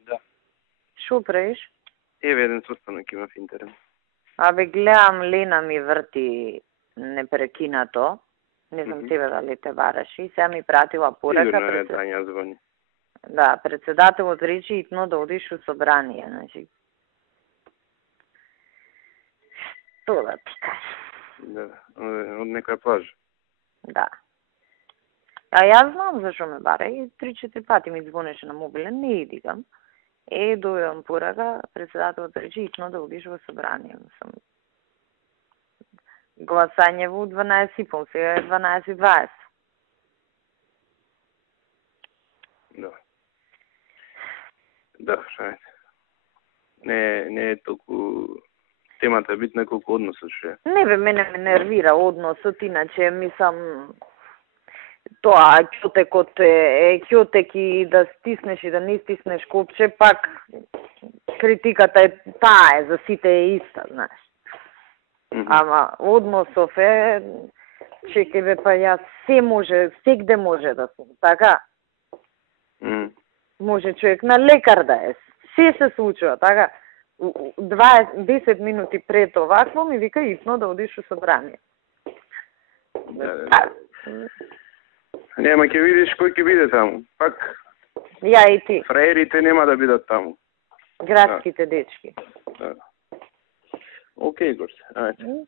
Да. Шо правиш? Еве еден состанок има в интернет. Абе, гледам, Лена ми врти непрекинато. Не знам тебе дали те бараш. И сега ми пратила порака. Сигурно е Тања звони. Да, председателот речи итно да одиш у собрание, значи. Што да ти кажам? Да, од некоја плажа. Да. А јас знам зашо ме бара и 3-4 пати ми звонеше на мобилен, не идигам. Дојдам порака, председателот речи итно да одиш во собрание. Сам гласање во 12:30, сега е 12:20. Да. Да, шајте. Не е толку темата битна колку односот што е. Не бе, мене ме нервира односот, иначе мислам тоа ќотекот е ќотек и да стиснеш и да не стиснеш копче, пак критиката е таа за сите е иста, знаеш. Ама односов е, чекај бе, па јас се може, сегде може да сум, така? Може човек на лекар да е, се случува, така? 10 минути пред овакво ми вика итно да одиш у собрание. Нема, ќе видиш кој ќе биде таму. Пак Ја и ти. фраерите нема да бидат таму. Градските дечки. Да. Океј, Горце, ајде.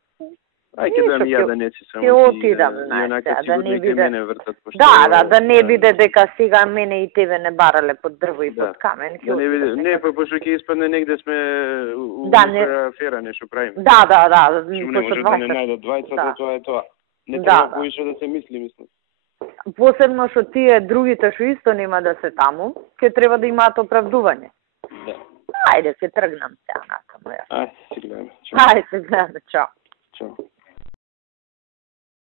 Ајде да ми ја да не си само. Ќе отидам, знаеш, да не биде. Мене вртат, Да не биде дека сега мене и тебе не барале под дрво и под камен. Да не биде, не, па пошто ќе испадне негде сме у афера нешто правиме. Да. Што не може да не најдат двајцата, тоа е тоа. Не треба повише да се мислам. Посебно што тие другите што исто нема да се таму, ќе треба да имаат оправдување. Да. Ајде, ќе тргнам сега накамо. Ајде, си гледаме. Ајде, се гледаме, чао. Чао.